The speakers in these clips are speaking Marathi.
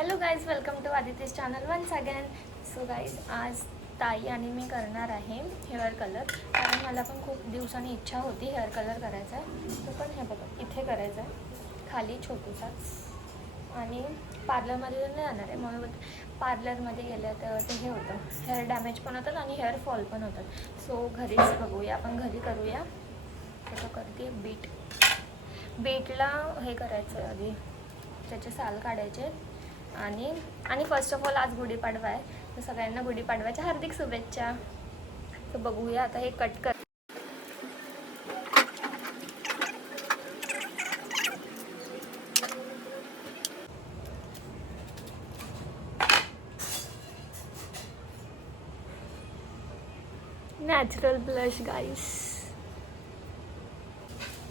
Hello guys, welcome to Aditi's channel once again. So guys, आज ताई आणि मी करणार आहे हेअर कलर. कारण मला पण खूप दिवसांनी इच्छा होती हेअर कलर करायचा आहे. तो पण हे बघा इथे करायचा आहे, खाली छोटूसाच. आणि पार्लरमध्ये नाही जाणार आहे, म्हणून पार्लरमध्ये गेलं तर ते हे होतं, हेअर डॅमेज पण होतात आणि हेअर फॉल पण होतात. सो घरीच बघूया, आपण घरी करूया. तसं करते. बीटला हे करायचं, आधी त्याचे साल काढायचे. आणि फर्स्ट ऑफ ऑल आज गुढीपाडवा आहे, तर सगळ्यांना गुढीपाडव्याच्या हार्दिक शुभेच्छा. तर बघूया आता हे कट कर. नॅचरल ब्लश गाईस,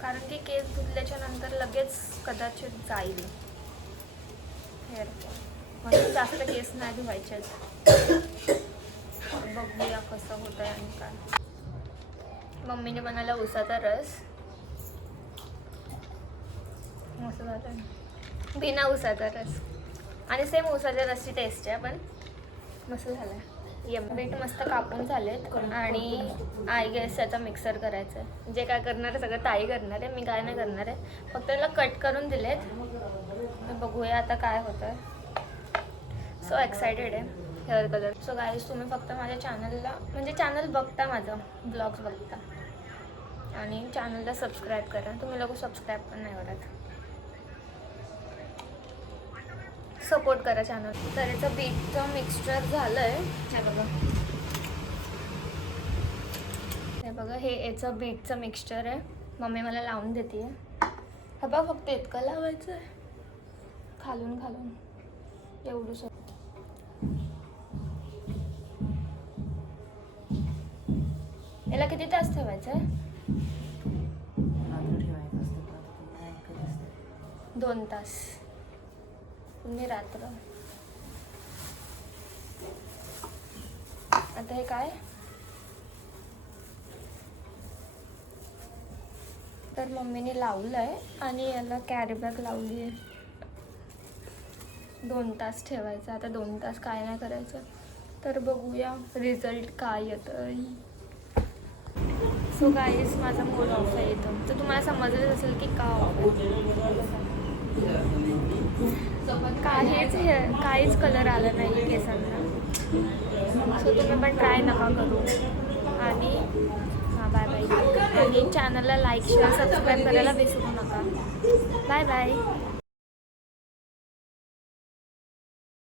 कारण की केस धुतल्याच्या नंतर लगेच कदाचित जाईल हेअरफॉल, म्हणून जास्त केस नाही धुवायचे आहेत. बघूया कसं होतं आहे आणि काय. मम्मीने बनवला उसाचा रस, मस्त झालं. बिना उसाचा रस आणि सेम उसाच्या रसची टेस्ट आहे, पण मस्त झालं आहे. बीट मस्त कापून झालेत आणि आय गेस त्याचा मिक्सर करायचं आहे. जे काय करणार आहे सगळं ताई करणार आहे, मी काय नाही करणार आहे. फक्त त्याला कट करून दिलेत. बघूया आता काय होतं आहे. सो एक्सायटेड आहे हेअर कलर. सो गाईज, तुम्ही फक्त माझ्या चॅनलला म्हणजे चॅनल बघता, माझं ब्लॉग्स बघता आणि चॅनलला सबस्क्राईब करा. तुम्ही लोक सबस्क्राईब पण नाही करत, सपोर्ट करा चॅनल. तर याचं बीटचं मिक्सचर झालं आहे. हे बघा हे याचं बीटचं मिक्सचर आहे. मम्मी मला लावून देते. हा बघ, फक्त इतकं लावायचं आहे, खालून खालून एवढंच. याला किती तास ठेवायचं आहे? 2 तास. तुम्ही रात्र. आता हे काय, तर मम्मीने लावलं आहे आणि याला कॅरी बॅग लावली आहे. 2 तास ठेवायचं. आता 2 तास काय नाही करायचं, तर बघूया रिझल्ट काय येतं. सो गाईज, माझा मूड ऑफ आहे इथं, तर तुम्हाला समजलंच असेल की का ऑफ आहे. काहीच कलर आला नाही केसांना. सो तुम्ही पण ट्राय नका करू. आणि हां, बाय बाय. आणि चॅनलला लाईक, शेअर, सबस्क्राईब करायला विसरू नका. Bye bye.